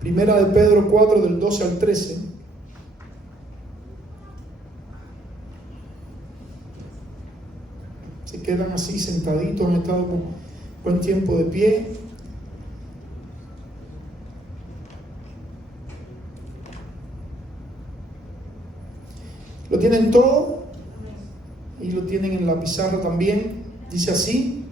Primera de Pedro 4, del 12 al 13. Se quedan así sentaditos, han estado por buen tiempo de pie. Lo tienen todo y lo tienen en la pizarra también. Dice así: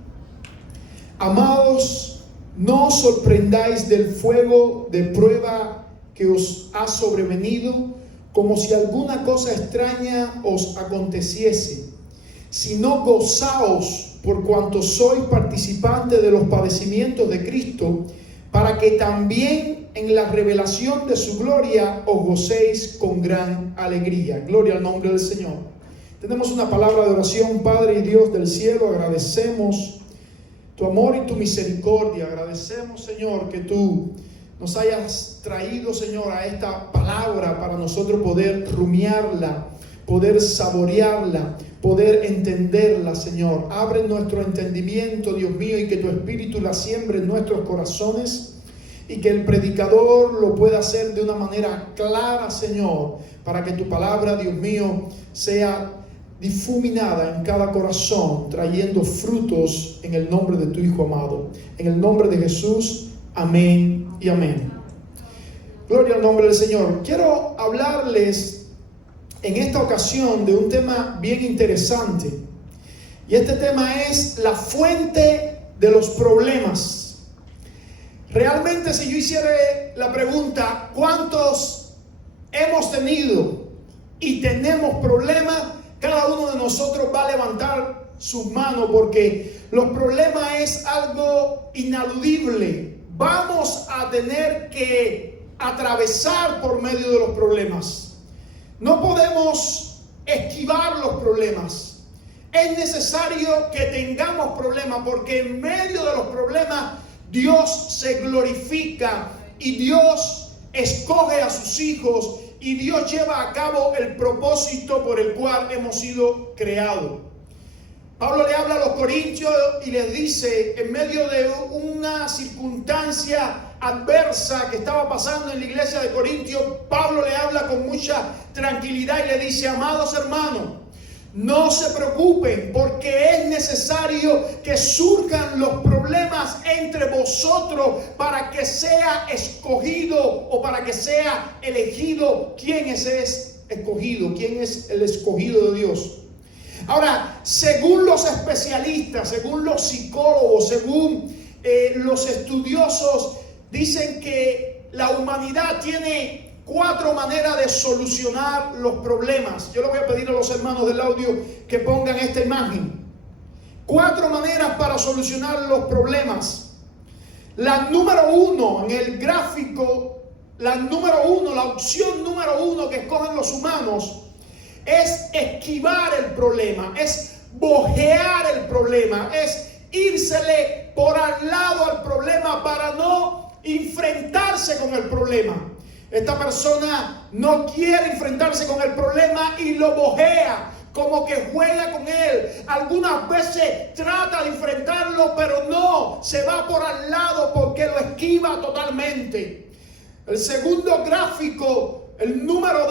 amados, no os sorprendáis del fuego de prueba que os ha sobrevenido, como si alguna cosa extraña os aconteciese, sino gozaos por cuanto sois participantes de los padecimientos de Cristo, para que también en la revelación de su gloria os gocéis con gran alegría. Gloria al nombre del Señor. Tenemos una palabra de oración. Padre y Dios del cielo, agradecemos tu amor y tu misericordia. Agradecemos, Señor, que tú nos hayas traído, Señor, a esta palabra para nosotros poder rumiarla, poder saborearla, poder entenderla, Señor. Abre nuestro entendimiento, Dios mío, y que tu Espíritu la siembre en nuestros corazones, y que el predicador lo pueda hacer de una manera clara, Señor, para que tu palabra, Dios mío, sea difuminada en cada corazón, trayendo frutos en el nombre de tu Hijo amado. En el nombre de Jesús, amén y amén. Gloria al nombre del Señor. Quiero hablarles en esta ocasión de un tema bien interesante. Y este tema es la fuente de los problemas. Realmente, si yo hiciera la pregunta, ¿cuántos hemos tenido y tenemos problemas? Cada uno de nosotros va a levantar sus manos, porque los problemas es algo inaludible. Vamos a tener que atravesar por medio de los problemas. No podemos esquivar los problemas. Es necesario que tengamos problemas, porque en medio de los problemas Dios se glorifica y Dios escoge a sus hijos y Dios lleva a cabo el propósito por el cual hemos sido creados. Pablo le habla a los corintios y les dice, en medio de una circunstancia adversa que estaba pasando en la iglesia de Corintios, Pablo le habla con mucha tranquilidad y le dice: amados hermanos, no se preocupen, porque es necesario que surjan los problemas entre vosotros para que sea escogido o para que sea elegido quién es escogido, quién es el escogido de Dios. Ahora, según los especialistas, según los psicólogos, según los estudiosos, dicen que la humanidad tiene 4 maneras de solucionar los problemas. Yo le voy a pedir a los hermanos del audio que pongan esta imagen. 4 maneras para solucionar los problemas. La número 1 en el gráfico, la opción número 1 que escogen los humanos es esquivar el problema, es bojear el problema, es írsele por al lado al problema para no enfrentarse con el problema. Esta persona no quiere enfrentarse con el problema y lo bojea, como que juega con él. Algunas veces trata de enfrentarlo, pero no, se va por al lado porque lo esquiva totalmente. El segundo gráfico, el número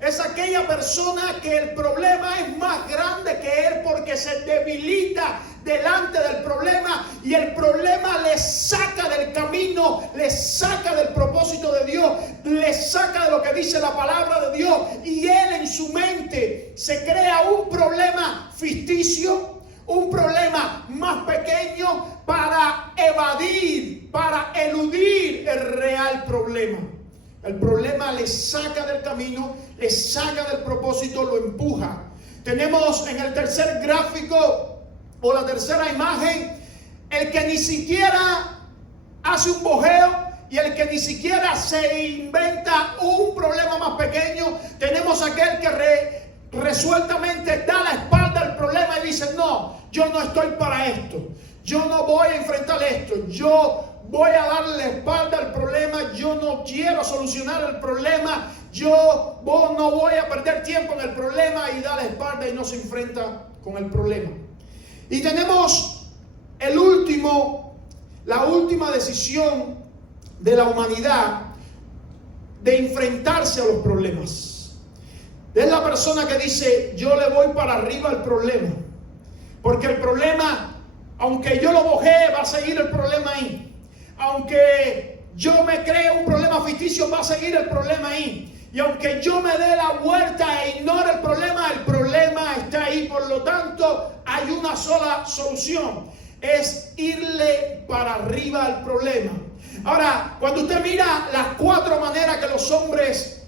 2, es aquella persona que el problema es más grande que él porque se debilita delante del problema y el problema le saca del camino, le saca del propósito de Dios, le saca de lo que dice la palabra de Dios, y él en su mente se crea un problema ficticio, un problema más pequeño para evadir, para eludir el real problema. El problema le saca del camino, le saca del propósito, lo empuja. Tenemos en el tercer gráfico o la tercera imagen, el que ni siquiera hace un bojeo y el que ni siquiera se inventa un problema más pequeño. Tenemos aquel que resueltamente da la espalda al problema y dice: no, yo no estoy para esto, yo no voy a enfrentar esto, yo voy a darle la espalda al problema, yo no quiero solucionar el problema, yo no voy a perder tiempo en el problema, y da la espalda y no se enfrenta con el problema. Y tenemos la última decisión de la humanidad, de enfrentarse a los problemas. Es la persona que dice, yo le voy para arriba al problema. Porque el problema, aunque yo lo bojee, va a seguir el problema ahí. Aunque yo me cree un problema ficticio, va a seguir el problema ahí. Y aunque yo me dé la vuelta e ignore el problema está ahí. Por lo tanto, hay una sola solución. Es irle para arriba al problema. Ahora, cuando usted mira las 4 maneras que los hombres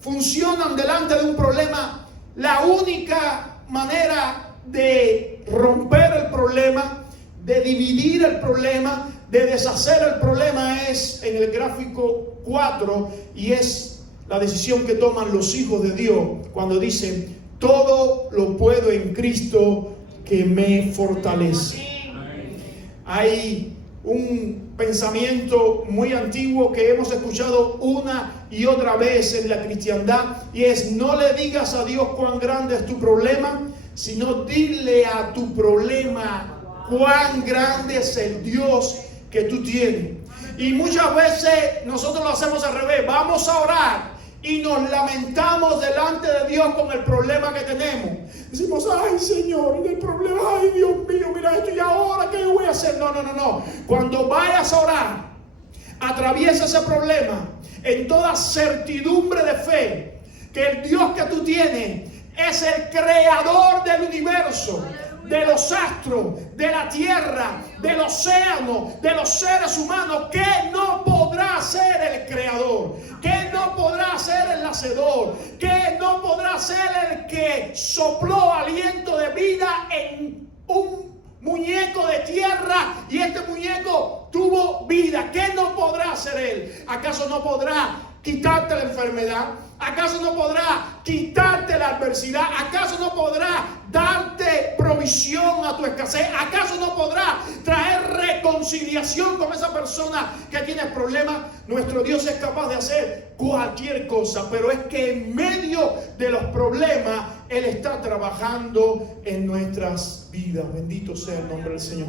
funcionan delante de un problema, la única manera de romper el problema, de dividir el problema, de deshacer el problema es en el gráfico 4, y es la decisión que toman los hijos de Dios cuando dicen, todo lo puedo en Cristo que me fortalece. Hay un pensamiento muy antiguo que hemos escuchado una y otra vez en la cristiandad, y es: no le digas a Dios cuán grande es tu problema, sino dile a tu problema cuán grande es el Dios que tú tienes. Y muchas veces nosotros lo hacemos al revés. Vamos a orar y nos lamentamos delante de Dios con el problema que tenemos. Decimos, ay Señor, el problema, ay Dios mío, mira esto, y ahora ¿qué voy a hacer? No. Cuando vayas a orar, atraviesa ese problema en toda certidumbre de fe, que el Dios que tú tienes es el creador del universo, de los astros, de la tierra, del océano, de los seres humanos. ¿Qué no podrá hacer el creador? ¿Qué no podrá hacer el hacedor? ¿Qué no podrá hacer el que sopló aliento de vida en un muñeco de tierra y este muñeco tuvo vida? ¿Qué no podrá hacer él? ¿Acaso no podrá quitarte la enfermedad? ¿Acaso no podrá quitarte la adversidad? ¿Acaso no podrá darte provisión a tu escasez? ¿Acaso no podrá traer reconciliación con esa persona que tiene problemas? Nuestro Dios es capaz de hacer cualquier cosa, pero es que en medio de los problemas Él está trabajando en nuestras vidas. Bendito sea el nombre del Señor.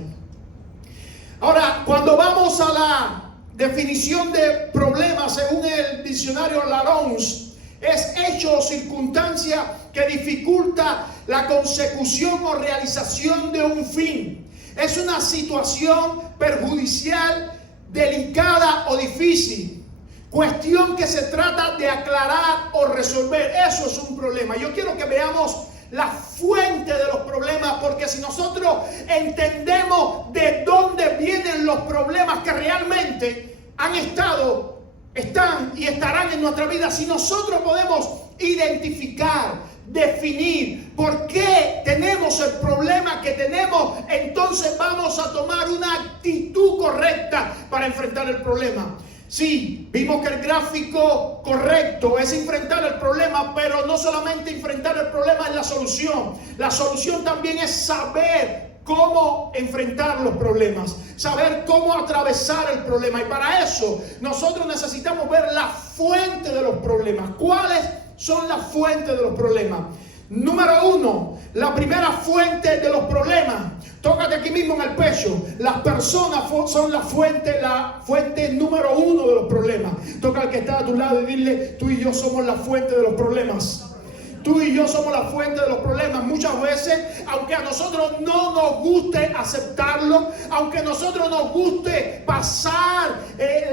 Ahora, cuando vamos a la definición de problema según el diccionario Larons, es hecho o circunstancia que dificulta la consecución o realización de un fin. Es una situación perjudicial, delicada o difícil. Cuestión que se trata de aclarar o resolver. Eso es un problema. Yo quiero que veamos la fuente de los problemas, porque si nosotros entendemos de dónde vienen los problemas que realmente están y estarán en nuestra vida, si nosotros podemos identificar, definir por qué tenemos el problema que tenemos, entonces vamos a tomar una actitud correcta para enfrentar el problema. Sí, vimos que el gráfico correcto es enfrentar el problema, pero no solamente enfrentar el problema es la solución. La solución también es saber cómo enfrentar los problemas, saber cómo atravesar el problema. Y para eso nosotros necesitamos ver la fuente de los problemas. ¿Cuáles son las fuentes de los problemas? Número 1, la primera fuente de los problemas. Tócate aquí mismo en el pecho. Las personas son la fuente número 1 de los problemas. Toca al que está a tu lado y dile: tú y yo somos la fuente de los problemas. Tú y yo somos la fuente de los problemas. Muchas veces, aunque a nosotros no nos guste aceptarlo, aunque a nosotros nos guste pasar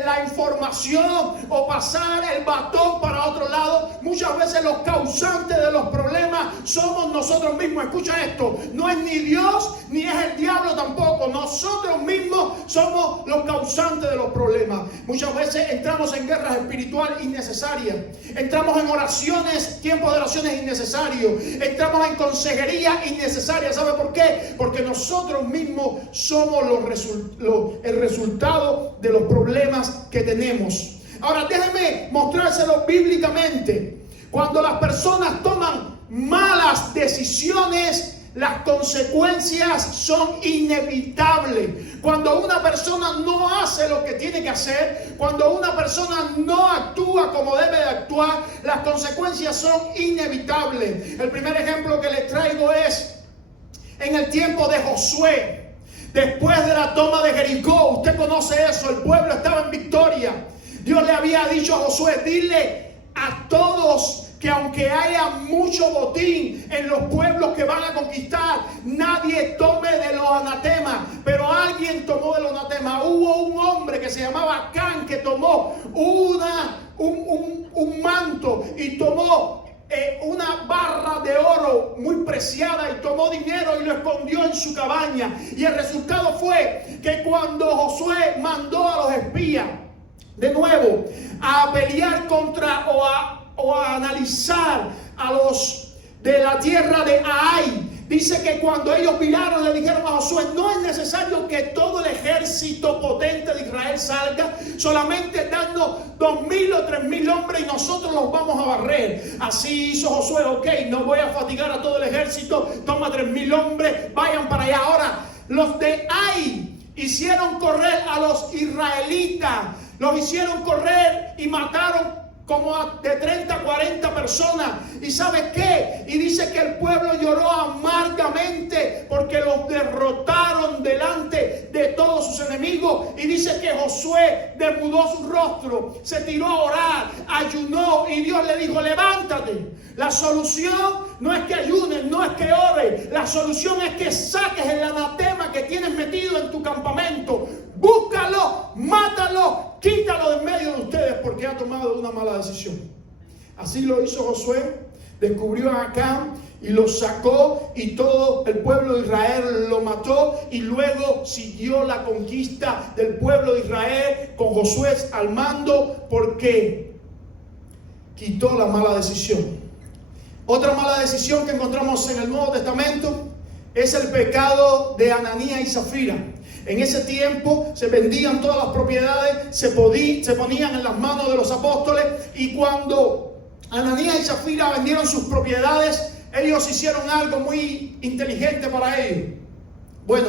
la información o pasar el batón para otro lado, muchas veces los causantes de los problemas somos nosotros mismos. Escucha esto: no es ni Dios ni es el diablo tampoco. Nosotros mismos somos los causantes de los problemas. Muchas veces entramos en guerras espirituales innecesarias. Entramos en oraciones, tiempos de oraciones innecesarios. Entramos en consejería innecesaria. ¿Sabe por qué? Porque nosotros mismos somos el resultado de los problemas que tenemos. Ahora déjeme mostrárselo bíblicamente. Cuando las personas toman malas decisiones, las consecuencias son inevitables. Cuando una persona no hace lo que tiene que hacer, cuando una persona no actúa como debe de actuar, las consecuencias son inevitables. El primer ejemplo que les traigo es en el tiempo de Josué. Después de la toma de Jericó, usted conoce eso, el pueblo estaba en victoria. Dios le había dicho a Josué, dile a todos que aunque haya mucho botín en los pueblos que van a conquistar, nadie tome de los anatemas. Pero alguien tomó de los anatemas. Hubo un hombre que se llamaba Acán que tomó un manto y tomó una barra de oro muy preciada y tomó dinero y lo escondió en su cabaña. Y el resultado fue que cuando Josué mandó a los espías de nuevo a pelear contra o a analizar a los de la tierra de Ai, dice que cuando ellos miraron le dijeron a Josué, no es necesario que todo el ejército potente de Israel salga, solamente dando 2,000 o 3,000 hombres y nosotros los vamos a barrer. Así hizo Josué, ok, no voy a fatigar a todo el ejército, toma 3,000 hombres, vayan para allá. Ahora, los de Ai hicieron correr a los israelitas, los hicieron correr y mataron como de 30 a 40 personas. ¿Y sabes qué? Y dice que el pueblo lloró amargamente porque los derrotaron delante de todos sus enemigos. Y dice que Josué desnudó su rostro, se tiró a orar, ayunó y Dios le dijo, levántate. La solución no es que ayunes, no es que ores. La solución es que saques el anatema que tienes metido en tu campamento. Búscalo, mátalo, quítalo de medio de ustedes porque ha tomado una mala decisión. Así lo hizo Josué, descubrió a Acán y lo sacó y todo el pueblo de Israel lo mató y luego siguió la conquista del pueblo de Israel con Josué al mando porque quitó la mala decisión. Otra mala decisión que encontramos en el Nuevo Testamento es el pecado de Ananías y Zafira. En ese tiempo se vendían todas las propiedades, se ponían en las manos de los apóstoles, y cuando Ananías y Zafira vendieron sus propiedades, ellos hicieron algo muy inteligente para ellos. Bueno,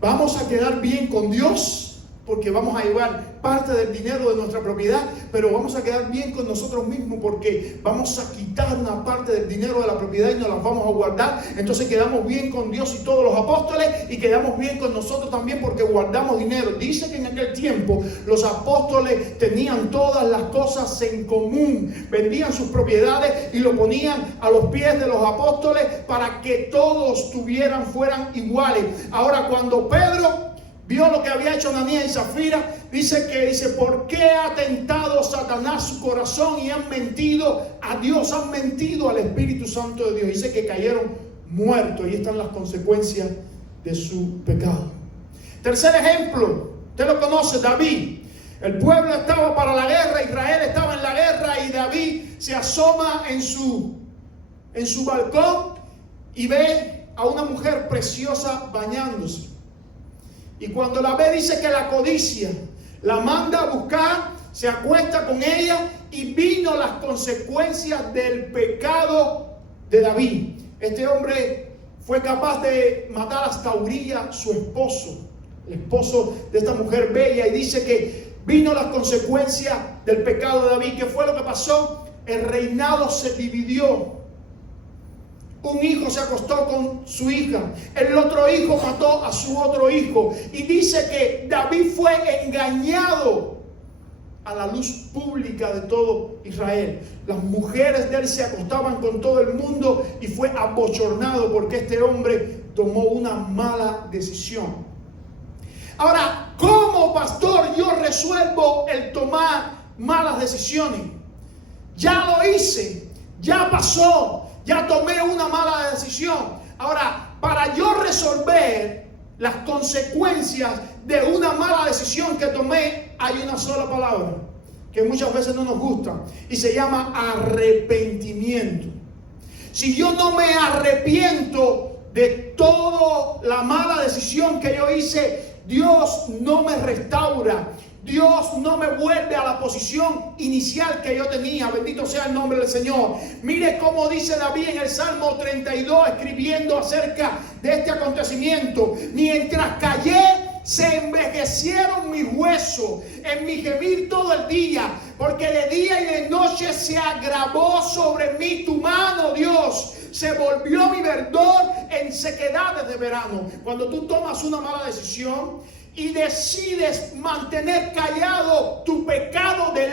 vamos a quedar bien con Dios porque vamos a llevar parte del dinero de nuestra propiedad, pero vamos a quedar bien con nosotros mismos porque vamos a quitar una parte del dinero de la propiedad y nos las vamos a guardar. Entonces quedamos bien con Dios y todos los apóstoles y quedamos bien con nosotros también porque guardamos dinero. Dice que en aquel tiempo los apóstoles tenían todas las cosas en común, vendían sus propiedades y lo ponían a los pies de los apóstoles para que todos fueran iguales. Ahora, cuando Pedro vio lo que había hecho Ananías y Zafira, dice, ¿por qué ha tentado Satanás su corazón y han mentido a Dios, han mentido al Espíritu Santo de Dios? Dice que cayeron muertos y están las consecuencias de su pecado. Tercer ejemplo, usted lo conoce, David. El pueblo estaba para la guerra, Israel estaba en la guerra y David se asoma en su balcón y ve a una mujer preciosa bañándose. Y cuando la ve dice que la codicia, la manda a buscar, se acuesta con ella y vino las consecuencias del pecado de David. Este hombre fue capaz de matar hasta Uría, su esposo, el esposo de esta mujer bella, y dice que vino las consecuencias del pecado de David. ¿Qué fue lo que pasó? El reinado se dividió. Un hijo se acostó con su hija, el otro hijo mató a su otro hijo, y dice que David fue engañado a la luz pública de todo Israel. Las mujeres de él se acostaban con todo el mundo y fue abochornado porque este hombre tomó una mala decisión. Ahora, ¿cómo, pastor, yo resuelvo el tomar malas decisiones? Ya lo hice, ya pasó. Ya tomé una mala decisión. Ahora, para yo resolver las consecuencias de una mala decisión que tomé, hay una sola palabra que muchas veces no nos gusta y se llama arrepentimiento. Si yo no me arrepiento de toda la mala decisión que yo hice, Dios no me restaura. Dios no me vuelve a la posición inicial que yo tenía. Bendito sea el nombre del Señor. Mire cómo dice David en el Salmo 32, escribiendo acerca de este acontecimiento. Mientras callé, se envejecieron mis huesos en mi gemir todo el día, porque de día y de noche se agravó sobre mí tu mano, Dios. Se volvió mi verdor en sequedades de verano. Cuando tú tomas una mala decisión y decides mantener callado tu pecado de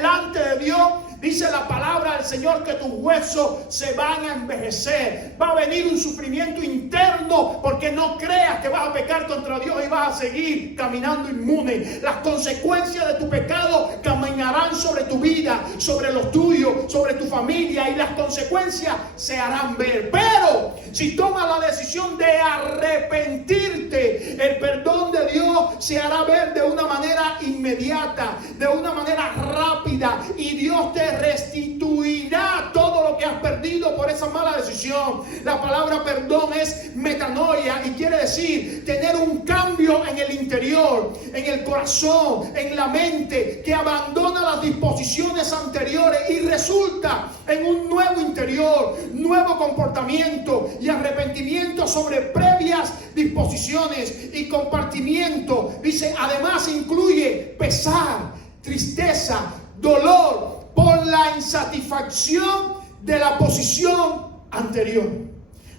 dice la palabra del Señor que tus huesos se van a envejecer. Va a venir un sufrimiento interno porque no creas que vas a pecar contra Dios y vas a seguir caminando inmune. Las consecuencias de tu pecado caminarán sobre tu vida, sobre los tuyos, sobre tu familia, y las consecuencias se harán ver. Pero si tomas la decisión de arrepentirte, el perdón de Dios se hará ver de una manera inmediata, de una manera rápida, y Dios te restituirá todo lo que has perdido por esa mala decisión. La palabra perdón es metanoia y quiere decir tener un cambio en el interior, en el corazón, en la mente, que abandona las disposiciones anteriores y resulta en un nuevo interior, nuevo comportamiento y arrepentimiento sobre previas disposiciones y compartimiento. Dice, además incluye pesar, tristeza, dolor por la insatisfacción de la posición anterior.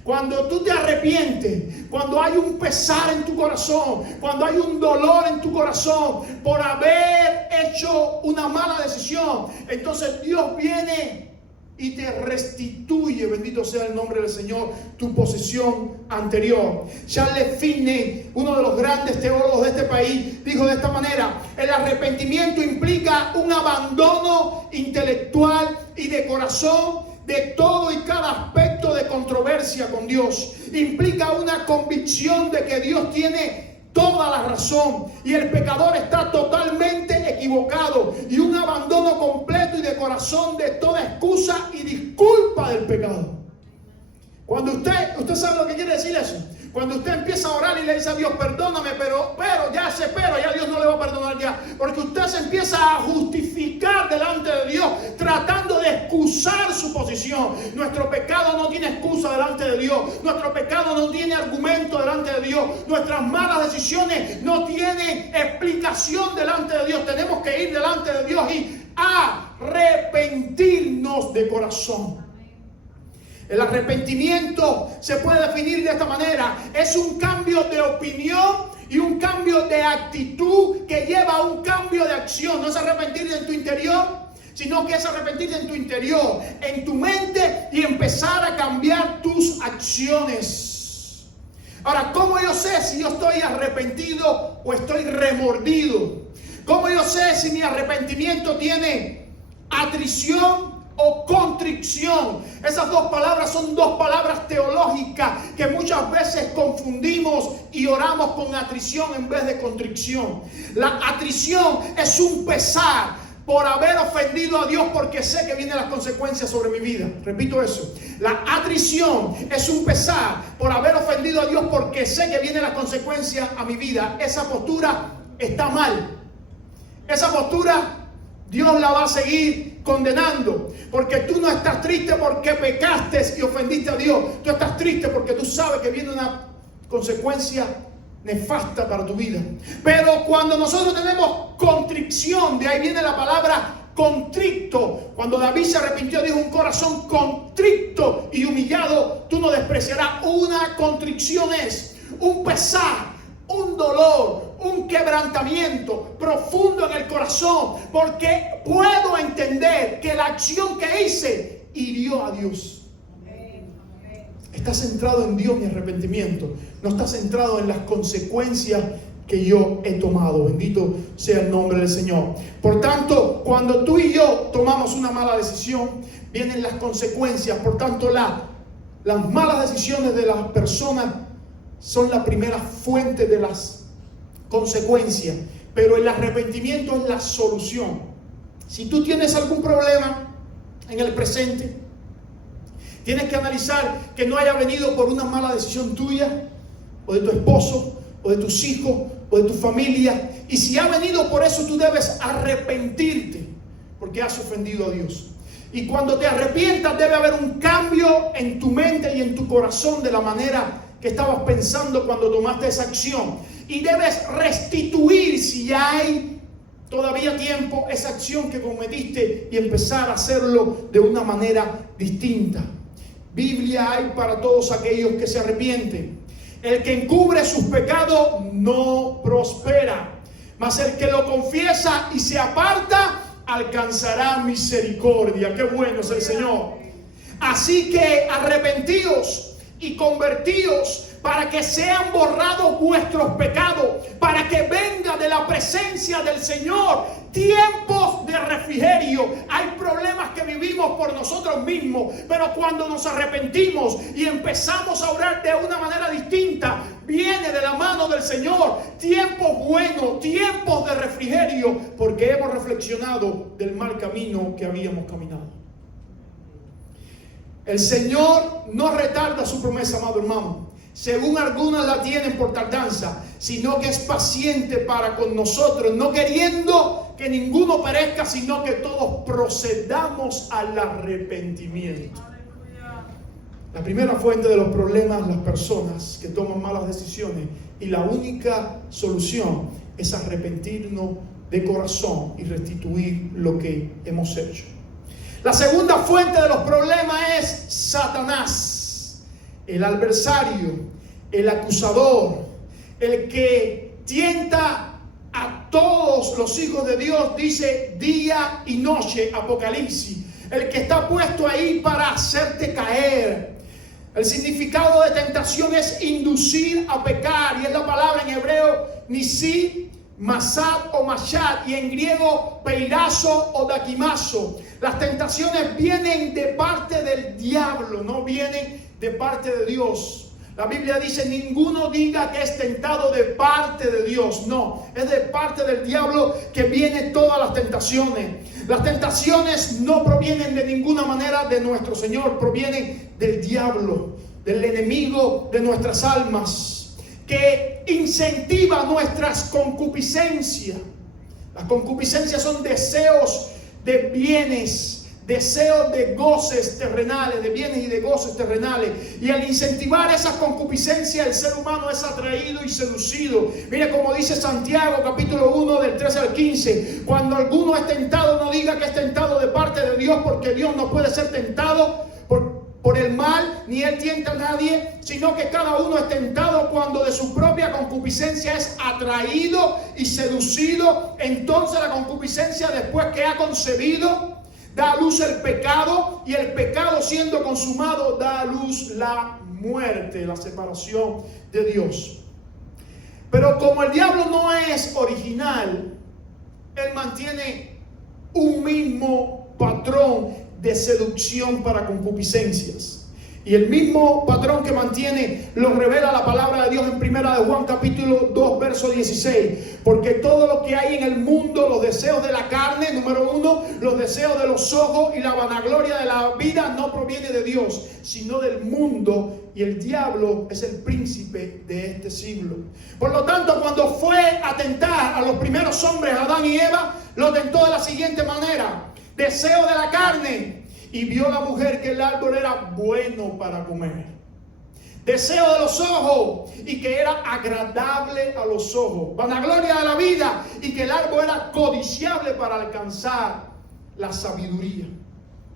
Cuando tú te arrepientes, cuando hay un pesar en tu corazón, cuando hay un dolor en tu corazón por haber hecho una mala decisión, entonces Dios viene y te restituye, bendito sea el nombre del Señor, tu posición anterior. Charles Finney, uno de los grandes teólogos de este país, dijo de esta manera: el arrepentimiento implica un abandono intelectual y de corazón de todo y cada aspecto de controversia con Dios. Implica una convicción de que Dios tiene toda la razón y el pecador está totalmente equivocado, y un abandono completo y de corazón de toda excusa y disculpa del pecado. Cuando usted sabe lo que quiere decir eso. Cuando usted empieza a orar y le dice a Dios, perdóname, pero ya Dios no le va a perdonar ya. Porque usted se empieza a justificar delante de Dios, tratando de excusar su posición. Nuestro pecado no tiene excusa delante de Dios. Nuestro pecado no tiene argumento delante de Dios. Nuestras malas decisiones no tienen explicación delante de Dios. Tenemos que ir delante de Dios y arrepentirnos de corazón. El arrepentimiento se puede definir de esta manera: es un cambio de opinión y un cambio de actitud que lleva a un cambio de acción. No es arrepentirte en tu interior, sino que es arrepentirte en tu interior, en tu mente, y empezar a cambiar tus acciones. Ahora, ¿cómo yo sé si yo estoy arrepentido o estoy remordido? ¿Cómo yo sé si mi arrepentimiento tiene atrición o contrición? Esas dos palabras son dos palabras teológicas que muchas veces confundimos y oramos con atrición en vez de contrición. La atrición es un pesar por haber ofendido a Dios porque sé que vienen las consecuencias sobre mi vida. Repito eso. La atrición es un pesar por haber ofendido a Dios porque sé que vienen las consecuencias a mi vida. Esa postura está mal. Esa postura Dios la va a seguir condenando, porque tú no estás triste porque pecaste y ofendiste a Dios. Tú estás triste porque tú sabes que viene una consecuencia nefasta para tu vida. Pero cuando nosotros tenemos contrición, de ahí viene la palabra contrito. Cuando David se arrepintió, dijo: un corazón contrito y humillado tú no despreciarás. Una contrición es un pesar, un dolor, un quebrantamiento profundo en el corazón, porque puedo entender que la acción que hice hirió a Dios. Está centrado en Dios mi arrepentimiento, no está centrado en las consecuencias que yo he tomado. Bendito sea el nombre del Señor. Por tanto, cuando tú y yo tomamos una mala decisión, vienen las consecuencias. Por tanto, las malas decisiones de las personas son la primera fuente de las consecuencias, pero el arrepentimiento es la solución. Si tú tienes algún problema en el presente, tienes que analizar que no haya venido por una mala decisión tuya, o de tu esposo, o de tus hijos, o de tu familia. Y si ha venido por eso, tú debes arrepentirte, porque has ofendido a Dios. Y cuando te arrepientas, debe haber un cambio en tu mente y en tu corazón de la manera que estabas pensando cuando tomaste esa acción. Y debes restituir, si hay todavía tiempo, esa acción que cometiste y empezar a hacerlo de una manera distinta. Biblia hay para todos aquellos que se arrepienten. El que encubre sus pecados no prospera, mas el que lo confiesa y se aparta alcanzará misericordia. Qué bueno es el Señor. Así que arrepentíos y convertíos para que sean borrados vuestros pecados, para que venga de la presencia del Señor tiempos de refrigerio. Hay problemas que vivimos por nosotros mismos, pero cuando nos arrepentimos y empezamos a orar de una manera distinta, viene de la mano del Señor tiempos buenos, tiempos de refrigerio, porque hemos reflexionado del mal camino que habíamos caminado. El Señor no retarda su promesa, amado hermano, según algunas la tienen por tardanza, sino que es paciente para con nosotros, no queriendo que ninguno perezca, sino que todos procedamos al arrepentimiento. La primera fuente de los problemas, las personas que toman malas decisiones, y la única solución es arrepentirnos de corazón y restituir lo que hemos hecho. La segunda fuente de los problemas es Satanás, el adversario, el acusador, el que tienta a todos los hijos de Dios, dice día y noche, Apocalipsis, el que está puesto ahí para hacerte caer. El significado de tentación es inducir a pecar, y es la palabra en hebreo nisi, masad o mashad, y en griego peirazo o dakimazo. Las tentaciones vienen de parte del diablo, no vienen de parte de Dios. La Biblia dice: ninguno diga que es tentado de parte de Dios. No, es de parte del diablo que vienen todas las tentaciones. Las tentaciones no provienen de ninguna manera de nuestro Señor, provienen del diablo, del enemigo de nuestras almas, que incentiva nuestras concupiscencias. Las concupiscencias son deseos de bienes, deseos de goces terrenales, de bienes y de goces terrenales. Y al incentivar esas concupiscencias, el ser humano es atraído y seducido. Mire como dice Santiago capítulo 1 del 13 al 15: cuando alguno es tentado, no diga que es tentado de parte de Dios, porque Dios no puede ser tentado por el mal, ni Él tienta a nadie, sino que cada uno es tentado cuando de su propia concupiscencia es atraído y seducido. Entonces la concupiscencia, después que ha concebido, da a luz el pecado, y el pecado siendo consumado da a luz la muerte, la separación de Dios. Pero como el diablo no es original, él mantiene un mismo patrón de seducción para concupiscencias. Y el mismo patrón que mantiene lo revela la palabra de Dios en primera de Juan capítulo 2 verso 16. Porque todo lo que hay en el mundo, los deseos de la carne, número 1, los deseos de los ojos y la vanagloria de la vida, no proviene de Dios, sino del mundo. Y el diablo es el príncipe de este siglo. Por lo tanto, cuando fue a tentar a los primeros hombres, Adán y Eva, lo tentó de la siguiente manera: deseo de la carne, y vio la mujer que el árbol era bueno para comer. Deseo de los ojos, y que era agradable a los ojos. Vanagloria de la vida, y que el árbol era codiciable para alcanzar la sabiduría.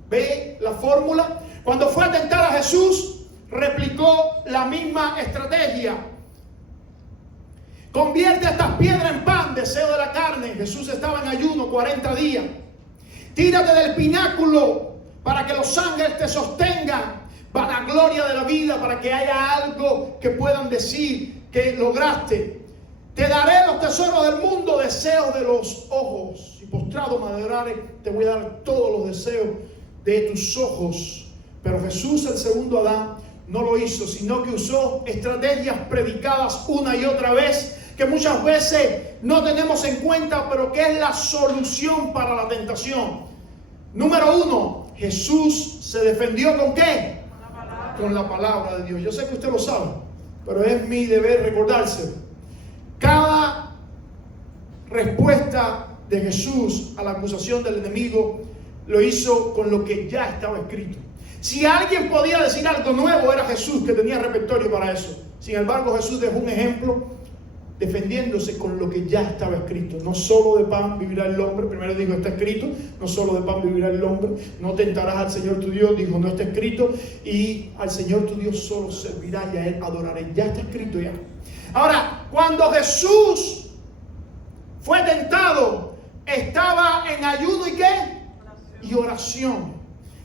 ¿Ve la fórmula? Cuando fue a tentar a Jesús, replicó la misma estrategia. Convierte estas piedras en pan, deseo de la carne. Jesús estaba en ayuno 40 días. Tírate del pináculo para que los ángeles te sostengan. Vanagloria de la vida, para que haya algo que puedan decir que lograste. Te daré los tesoros del mundo, deseos de los ojos. Y postrado me adoraré, te voy a dar todos los deseos de tus ojos. Pero Jesús, el segundo Adán, no lo hizo, sino que usó estrategias predicadas una y otra vez, que muchas veces no tenemos en cuenta, pero que es la solución para la tentación. Número 1, Jesús se defendió ¿con qué? Con la palabra de Dios. Yo sé que usted lo sabe, pero es mi deber recordárselo. Cada respuesta de Jesús a la acusación del enemigo lo hizo con lo que ya estaba escrito. Si alguien podía decir algo nuevo, era Jesús, que tenía repertorio para eso. Sin embargo, Jesús dejó un ejemplo defendiéndose con lo que ya estaba escrito. No solo de pan vivirá el hombre. Primero dijo, está escrito. No solo de pan vivirá el hombre. No tentarás al Señor tu Dios. Dijo, no está escrito. Y al Señor tu Dios solo servirá y a Él adoraré. Ya está escrito ya. Ahora, cuando Jesús fue tentado, estaba en ayuno y ¿qué? Y oración.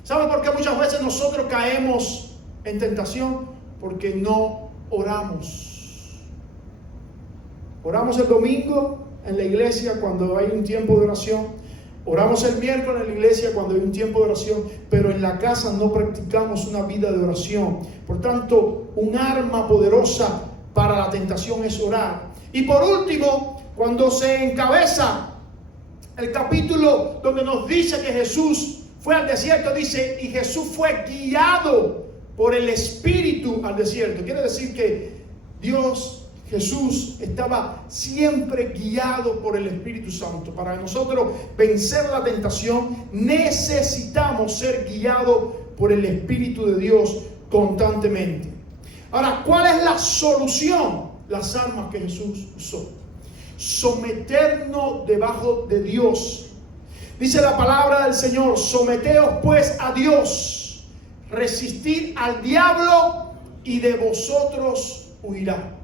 ¿Sabe por qué muchas veces nosotros caemos en tentación? Porque no oramos. Oramos el domingo en la iglesia cuando hay un tiempo de oración. Oramos el miércoles en la iglesia cuando hay un tiempo de oración, pero en la casa no practicamos una vida de oración. Por tanto, un arma poderosa para la tentación es orar. Y por último, cuando se encabeza el capítulo donde nos dice que Jesús fue al desierto, dice, y Jesús fue guiado por el Espíritu al desierto. Quiere decir que Jesús estaba siempre guiado por el Espíritu Santo. Para nosotros vencer la tentación necesitamos ser guiados por el Espíritu de Dios constantemente. Ahora, ¿cuál es la solución? Las armas que Jesús usó. Someternos debajo de Dios. Dice la palabra del Señor: someteos pues a Dios, resistid al diablo y de vosotros huirá.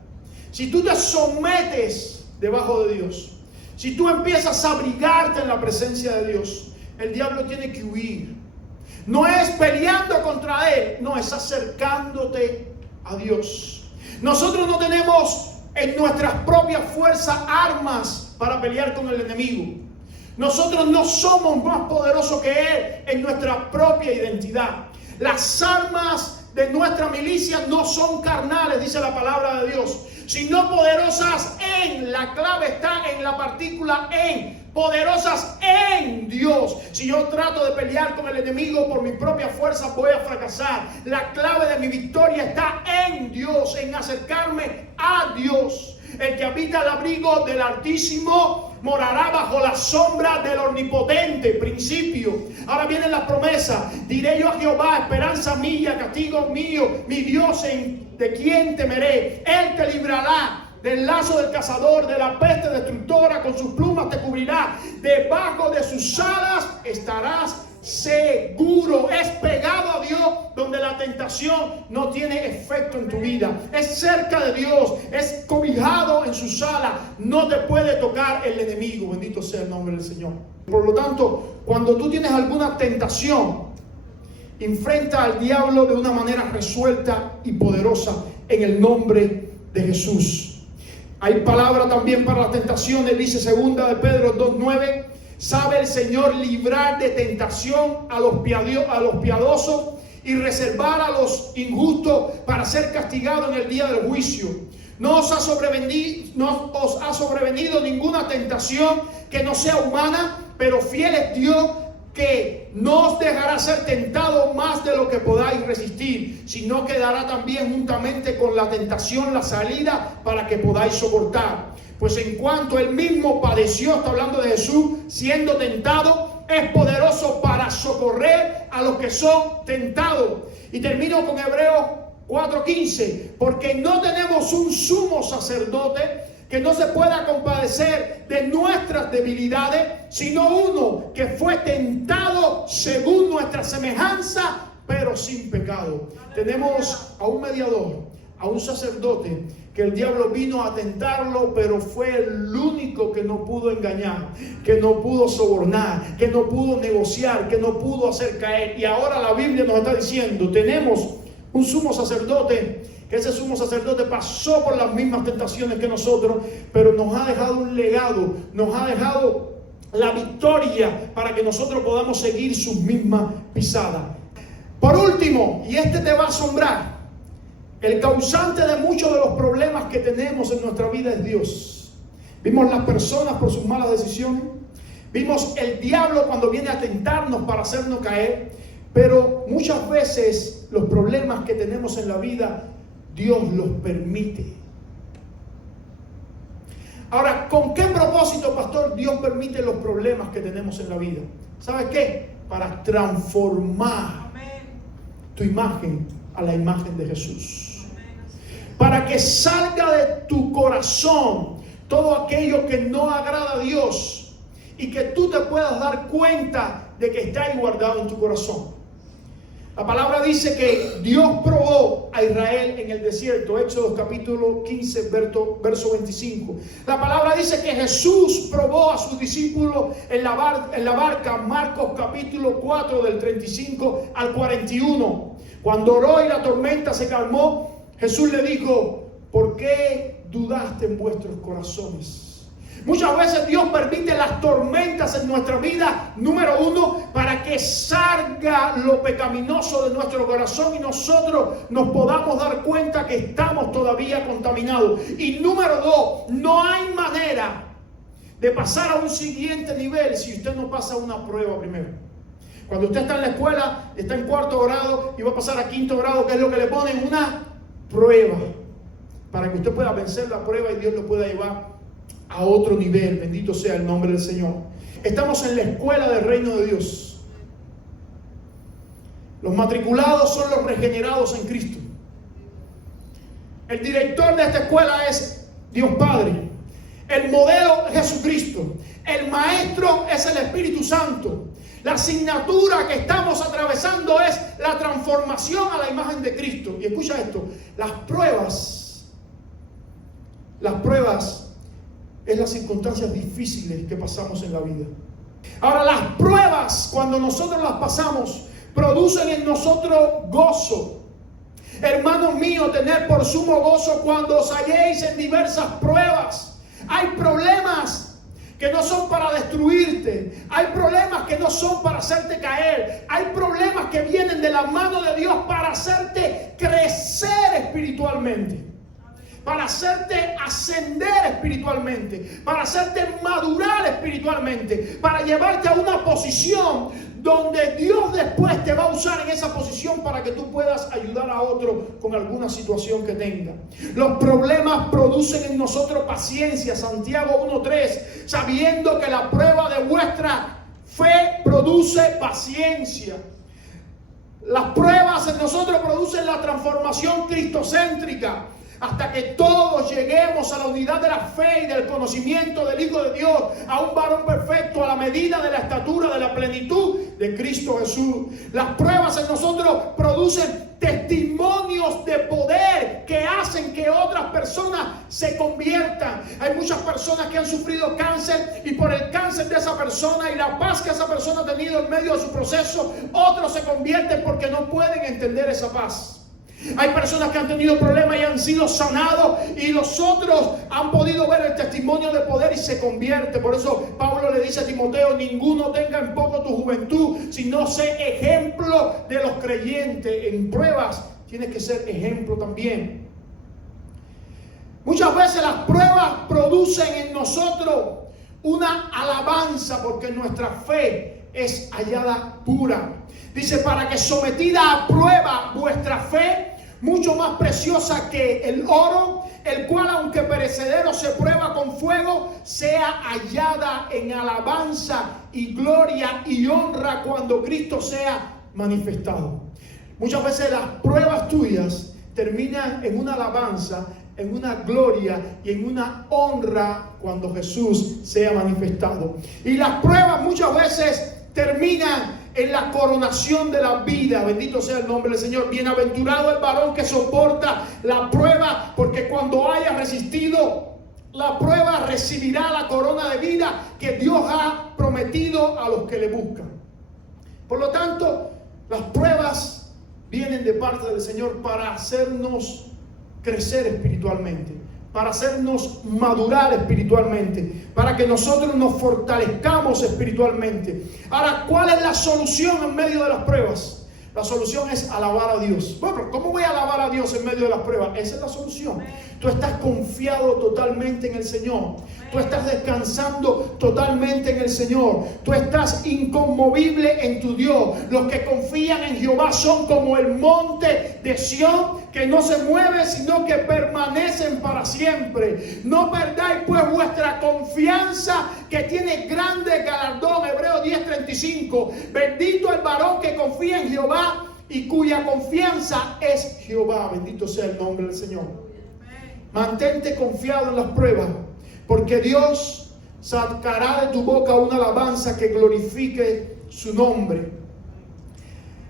Si tú te sometes debajo de Dios, si tú empiezas a abrigarte en la presencia de Dios, el diablo tiene que huir. No es peleando contra él, no, es acercándote a Dios. Nosotros no tenemos en nuestras propias fuerzas armas para pelear con el enemigo. Nosotros no somos más poderosos que él en nuestra propia identidad. Las armas de nuestra milicia no son carnales, dice la palabra de Dios, sino poderosas en, la clave está en la partícula en, poderosas en Dios. Si yo trato de pelear con el enemigo por mi propia fuerza, voy a fracasar. La clave de mi victoria está en Dios, en acercarme a Dios. El que habita al abrigo del Altísimo morará bajo la sombra del Omnipotente. Principio. Ahora viene la promesa: diré yo a Jehová, esperanza mía, castigo mío, mi Dios de quien temeré. Él te librará del lazo del cazador, de la peste destructora, con sus plumas te cubrirá, debajo de sus alas estarás seguro. Es pegado a Dios donde la tentación no tiene efecto en tu vida. Es cerca de Dios, es cobijado en sus alas. No te puede tocar el enemigo. Bendito sea el nombre del Señor. Por lo tanto, cuando tú tienes alguna tentación, enfrenta al diablo de una manera resuelta y poderosa en el nombre de Jesús. Hay palabra también para las tentaciones. Dice 2 de Pedro 2:9. Sabe el Señor librar de tentación a los piadosos y reservar a los injustos para ser castigados en el día del juicio. No os ha sobrevenido ninguna tentación que no sea humana, pero fiel es Dios, que no os dejará ser tentado más de lo que podáis resistir, sino que dará también juntamente con la tentación la salida para que podáis soportar. Pues en cuanto él mismo padeció, está hablando de Jesús, siendo tentado, es poderoso para socorrer a los que son tentados. Y termino con Hebreos 4:15, porque no tenemos un sumo sacerdote que no se pueda compadecer de nuestras debilidades, sino uno que fue tentado según nuestra semejanza, pero sin pecado. Tenemos a un mediador, a un sacerdote, que el diablo vino a tentarlo, pero fue el único que no pudo engañar, que no pudo sobornar, que no pudo negociar, que no pudo hacer caer. Y ahora la Biblia nos está diciendo, tenemos un sumo sacerdote, que ese sumo sacerdote pasó por las mismas tentaciones que nosotros, pero nos ha dejado un legado, nos ha dejado la victoria para que nosotros podamos seguir sus mismas pisadas. Por último, y este te va a asombrar, el causante de muchos de los problemas que tenemos en nuestra vida es Dios. Vimos las personas por sus malas decisiones, vimos el diablo cuando viene a tentarnos para hacernos caer, pero muchas veces los problemas que tenemos en la vida, Dios los permite. Ahora, ¿con qué propósito, pastor, Dios permite los problemas que tenemos en la vida? ¿Sabes qué? Para transformar tu imagen a la imagen de Jesús. Para que salga de tu corazón todo aquello que no agrada a Dios y que tú te puedas dar cuenta de que está ahí guardado en tu corazón. La palabra dice que Dios probó a Israel en el desierto. Éxodo capítulo 15, verso 25. La palabra dice que Jesús probó a sus discípulos en la barca. Marcos capítulo 4 del 35 al 41. Cuando oró y la tormenta se calmó, Jesús le dijo: ¿por qué dudaste en vuestros corazones? Muchas veces Dios permite las tormentas en nuestra vida, número uno, para que salga lo pecaminoso de nuestro corazón y nosotros nos podamos dar cuenta que estamos todavía contaminados. Y número dos, no hay manera de pasar a un siguiente nivel si usted no pasa una prueba primero. Cuando usted está en la escuela, está en 4º grado y va a pasar a 5º grado, ¿qué es lo que le ponen? Una prueba, para que usted pueda vencer la prueba y Dios lo pueda llevar a otro nivel. Bendito sea el nombre del Señor. Estamos en la escuela del reino de Dios. Los matriculados son los regenerados en Cristo. El director de esta escuela es Dios Padre. El modelo es Jesucristo. El maestro es el Espíritu Santo. La asignatura que estamos atravesando es la transformación a la imagen de Cristo. Y escucha esto: las pruebas es las circunstancias difíciles que pasamos en la vida. Ahora, las pruebas, cuando nosotros las pasamos, producen en nosotros gozo. Hermanos míos, tened por sumo gozo cuando os halléis en diversas pruebas. Hay problemas que no son para destruirte. Hay problemas que no son para hacerte caer. Hay problemas que vienen de la mano de Dios para hacerte crecer espiritualmente, para hacerte ascender espiritualmente, para hacerte madurar espiritualmente, para llevarte a una posición donde Dios después te va a usar en esa posición para que tú puedas ayudar a otro con alguna situación que tenga. Los problemas producen en nosotros paciencia. Santiago 1:3, sabiendo que la prueba de vuestra fe produce paciencia. Las pruebas en nosotros producen la transformación cristocéntrica, hasta que todos lleguemos a la unidad de la fe y del conocimiento del Hijo de Dios, a un varón perfecto, a la medida de la estatura de la plenitud de Cristo Jesús. Las pruebas en nosotros producen testimonios de poder que hacen que otras personas se conviertan. Hay muchas personas que han sufrido cáncer, y por el cáncer de esa persona y la paz que esa persona ha tenido en medio de su proceso, otros se convierten porque no pueden entender esa paz. Hay personas que han tenido problemas y han sido sanados, y los otros han podido ver el testimonio de poder y se convierte. Por eso Pablo le dice a Timoteo: ninguno tenga en poco tu juventud, sino sé ejemplo de los creyentes. En pruebas tienes que ser ejemplo también. Muchas veces las pruebas producen en nosotros una alabanza, porque nuestra fe es hallada pura. Dice: para que sometida a prueba vuestra fe, mucho más preciosa que el oro, el cual aunque perecedero se prueba con fuego, sea hallada en alabanza y gloria y honra cuando Cristo sea manifestado. Muchas veces las pruebas tuyas terminan en una alabanza, en una gloria y en una honra cuando Jesús sea manifestado. Y las pruebas muchas veces terminan en la coronación de la vida. Bendito sea el nombre del Señor. Bienaventurado el varón que soporta la prueba, porque cuando haya resistido la prueba recibirá la corona de vida que Dios ha prometido a los que le buscan. Por lo tanto, las pruebas vienen de parte del Señor para hacernos crecer espiritualmente, para hacernos madurar espiritualmente, para que nosotros nos fortalezcamos espiritualmente. Ahora, ¿cuál es la solución en medio de las pruebas? La solución es alabar a Dios. Bueno, ¿cómo voy a alabar a Dios en medio de las pruebas? Esa es la solución. Tú estás confiado totalmente en el Señor. Tú estás descansando totalmente en el Señor. Tú estás inconmovible en tu Dios. Los que confían en Jehová son como el monte de Sión, que no se mueve, sino que permanecen para siempre. No perdáis pues vuestra confianza, que tiene grande galardón. Hebreos 10:35. Bendito el varón que confía en Jehová y cuya confianza es Jehová. Bendito sea el nombre del Señor. Mantente confiado en las pruebas, porque Dios sacará de tu boca una alabanza que glorifique su nombre.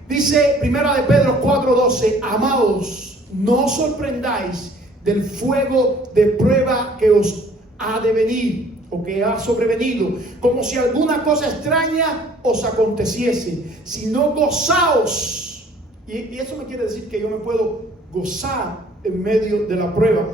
Dice 1 de Pedro 4:12, amados, no os sorprendáis del fuego de prueba que os ha de venir o que ha sobrevenido, como si alguna cosa extraña os aconteciese, sino gozaos. Y eso me quiere decir que yo me puedo gozar en medio de la prueba,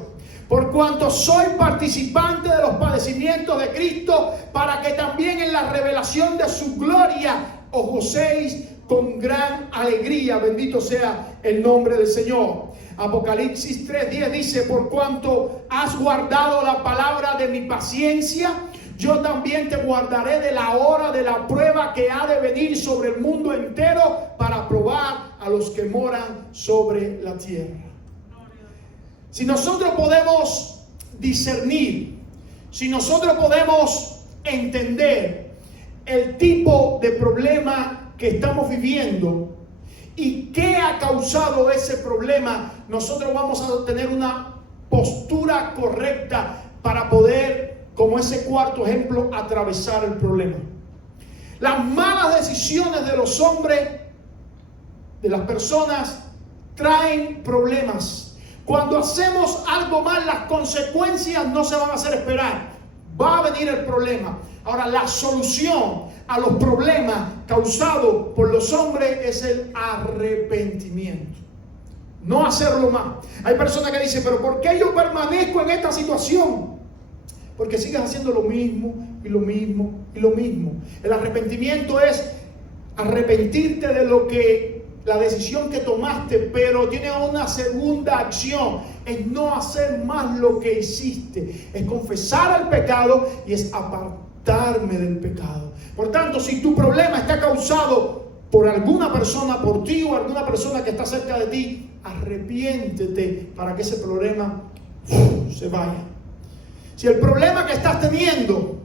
por cuanto soy participante de los padecimientos de Cristo, para que también en la revelación de su gloria os gocéis con gran alegría. Bendito sea el nombre del Señor. Apocalipsis 3:10 dice, por cuanto has guardado la palabra de mi paciencia, yo también te guardaré de la hora de la prueba que ha de venir sobre el mundo entero, para probar a los que moran sobre la tierra. Si nosotros podemos discernir, si nosotros podemos entender el tipo de problema que estamos viviendo y qué ha causado ese problema, nosotros vamos a tener una postura correcta para poder, como ese cuarto ejemplo, atravesar el problema. Las malas decisiones de los hombres, de las personas, traen problemas. Cuando hacemos algo mal, las consecuencias no se van a hacer esperar. Va a venir el problema. Ahora, la solución a los problemas causados por los hombres es el arrepentimiento. No hacerlo más. Hay personas que dicen, pero ¿por qué yo permanezco en esta situación? Porque sigues haciendo lo mismo y lo mismo y lo mismo. El arrepentimiento es arrepentirte de lo que la decisión que tomaste, pero tiene una segunda acción, es no hacer más lo que hiciste, es confesar el pecado y es apartarme del pecado. Por tanto, si tu problema está causado por alguna persona, por ti o alguna persona que está cerca de ti, arrepiéntete para que ese problema se vaya. Si el problema que estás teniendo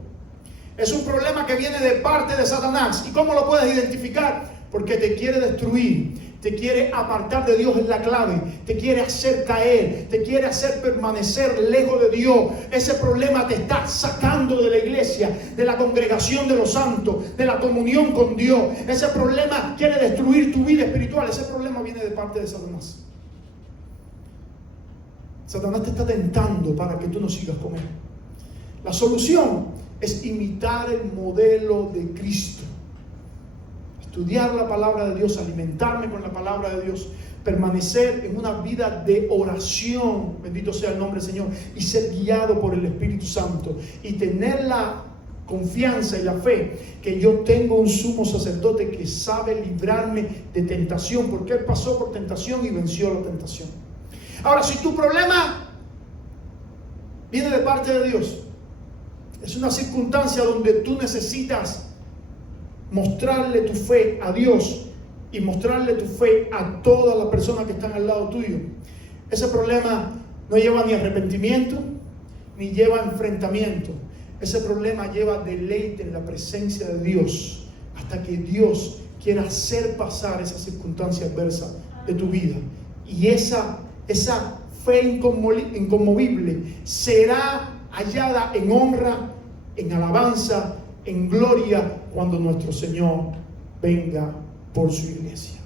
es un problema que viene de parte de Satanás, ¿y cómo lo puedes identificar? Porque te quiere destruir, te quiere apartar de Dios, es la clave. Te quiere hacer caer, te quiere hacer permanecer lejos de Dios. Ese problema te está sacando de la iglesia, de la congregación de los santos, de la comunión con Dios. Ese problema quiere destruir tu vida espiritual. Ese problema viene de parte de Satanás. Satanás te está tentando para que tú no sigas con él. La solución es imitar el modelo de Cristo. Estudiar la palabra de Dios, alimentarme con la palabra de Dios, permanecer en una vida de oración, bendito sea el nombre del Señor, y ser guiado por el Espíritu Santo, y tener la confianza y la fe que yo tengo un sumo sacerdote que sabe librarme de tentación, porque Él pasó por tentación y venció la tentación. Ahora, si tu problema viene de parte de Dios, es una circunstancia donde tú necesitas mostrarle tu fe a Dios y mostrarle tu fe a todas las personas que están al lado tuyo. Ese problema no lleva ni arrepentimiento ni lleva enfrentamiento. Ese problema lleva deleite en la presencia de Dios hasta que Dios quiera hacer pasar esa circunstancia adversa de tu vida. Y esa fe inconmovible será hallada en honra, en alabanza, en gloria, cuando nuestro Señor venga por su iglesia.